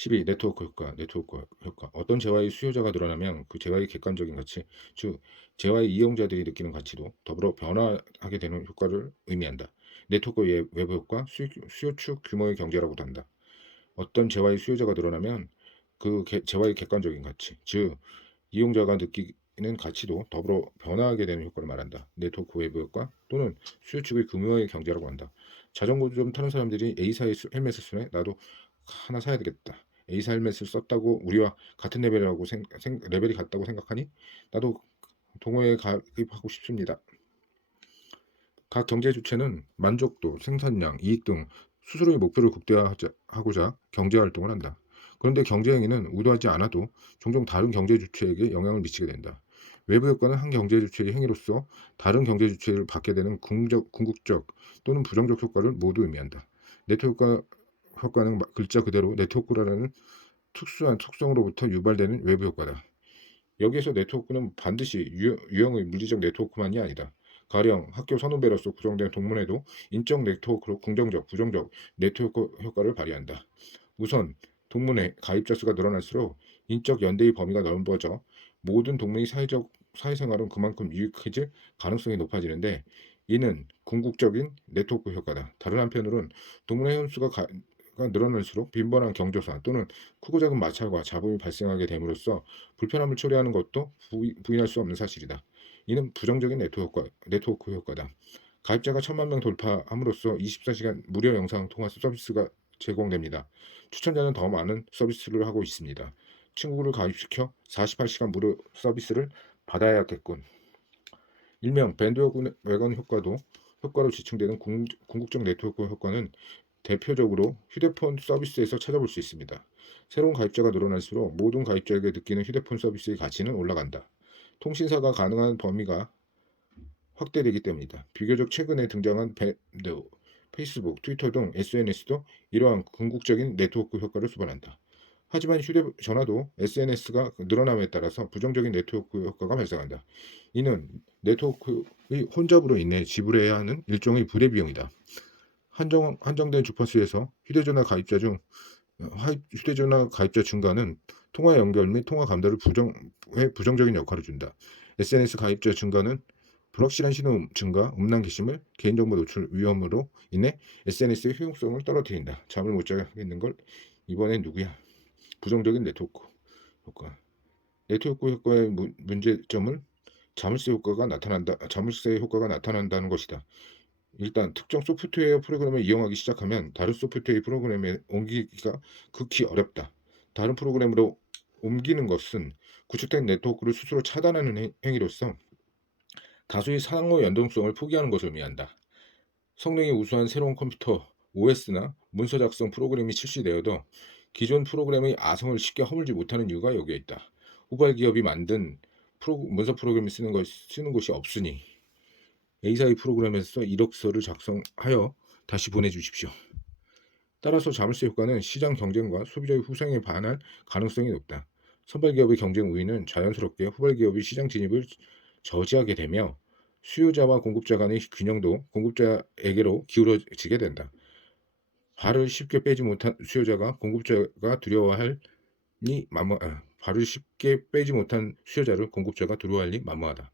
12. 네트워크 효과, 네트워크 효과. 어떤 재화의 수요자가 늘어나면 그 재화의 객관적인 가치, 즉 재화의 이용자들이 느끼는 가치도 더불어 변화하게 되는 효과를 의미한다. 네트워크 외부 효과, 수요축 규모의 경제라고도 한다. 어떤 재화의 수요자가 늘어나면 그 재화의 객관적인 가치, 즉 이용자가 느끼는 가치도 더불어 변화하게 되는 효과를 말한다. 네트워크 외부 효과 또는 수요 측의 규모의 경제라고 한다. 자전거 좀 타는 사람들이 A사의 헬멧을 쓰네. 나도 하나 사야 되겠다. A사 헬멧을 썼다고 우리와 같은 레벨이라고 레벨이 같다고 생각하니 나도 동호회에 가입하고 싶습니다. 각 경제 주체는 만족도, 생산량, 이익 등 스스로의 목표를 극대화하고자 경제 활동을 한다. 그런데 경제 행위는 의도하지 않아도 종종 다른 경제 주체에게 영향을 미치게 된다. 외부 효과는 한 경제 주체의 행위로서 다른 경제 주체를 받게 되는 궁극적 또는 부정적 효과를 모두 의미한다. 효과는 글자 그대로 네트워크라는 특수한 특성으로부터 유발되는 외부 효과다. 여기에서 네트워크는 반드시 유형의 물리적 네트워크만이 아니다. 가령 학교 선후배로서 구성된 동문회도 인적 네트워크로 긍정적, 부정적 네트워크 효과를 발휘한다. 우선 동문회 가입자 수가 늘어날수록 인적 연대의 범위가 넓어져 모든 동문의 사회생활은 그만큼 유익해질 가능성이 높아지는데, 이는 궁극적인 네트워크 효과다. 다른 한편으론 동문회 회원수가 늘어날수록 빈번한 경조사 또는 크고 작은 마찰과 잡음이 발생하게 됨으로써 불편함을 초래하는 것도 부인할 수 없는 사실이다. 이는 부정적인 네트워크 효과다. 가입자가 1,000만 명 돌파함으로써 24시간 무료 영상 통화 서비스가 제공됩니다. 추천자는 더 많은 서비스를 하고 있습니다. 친구를 가입시켜 48시간 무료 서비스를 받아야겠군. 일명 밴드웨건 효과로 지칭되는 궁극적 네트워크 효과는 대표적으로 휴대폰 서비스에서 찾아볼 수 있습니다. 새로운 가입자가 늘어날수록 모든 가입자에게 느끼는 휴대폰 서비스의 가치는 올라간다. 통신사가 가능한 범위가 확대되기 때문이다. 비교적 최근에 등장한 밴드, 페이스북, 트위터 등 SNS도 이러한 궁극적인 네트워크 효과를 수반한다. 하지만 휴대전화도 SNS가 늘어남에 따라서 부정적인 네트워크 효과가 발생한다. 이는 네트워크의 혼잡으로 인해 지불해야 하는 일종의 부대 비용이다. 한정된 주파수에서 휴대전화 가입자 증가는 통화 연결 및 통화 감도를 부정적인 역할을 준다. SNS 가입자 증가는 불확실한 신호 증가, 음란 게시물, 개인정보 노출 위험으로 인해 SNS의 효용성을 떨어뜨린다. 잠을 못 자겠는 걸 이번엔 누구야? 부정적인 네트워크 효과. 네트워크 효과의 문제점은 자물쇠 효과가 나타난다는 것이다. 일단 특정 소프트웨어 프로그램을 이용하기 시작하면 다른 소프트웨어 프로그램에 옮기기가 극히 어렵다. 다른 프로그램으로 옮기는 것은 구축된 네트워크를 스스로 차단하는 행위로서 다수의 상호 연동성을 포기하는 것을 의미한다. 성능이 우수한 새로운 컴퓨터 OS나 문서 작성 프로그램이 출시되어도 기존 프로그램의 아성을 쉽게 허물지 못하는 이유가 여기에 있다. 후발 기업이 만든 문서 프로그램을 쓰는 곳이 없으니 A사의 프로그램에서 이력서를 작성하여 다시 보내주십시오. 따라서 자물쇠 효과는 시장 경쟁과 소비자의 후생에 반할 가능성이 높다. 선발 기업의 경쟁 우위는 자연스럽게 후발 기업의 시장 진입을 저지하게 되며 수요자와 공급자 간의 균형도 공급자에게로 기울어지게 된다. 발을 쉽게 빼지 못한 수요자를 공급자가 두려워할 리 만무하다.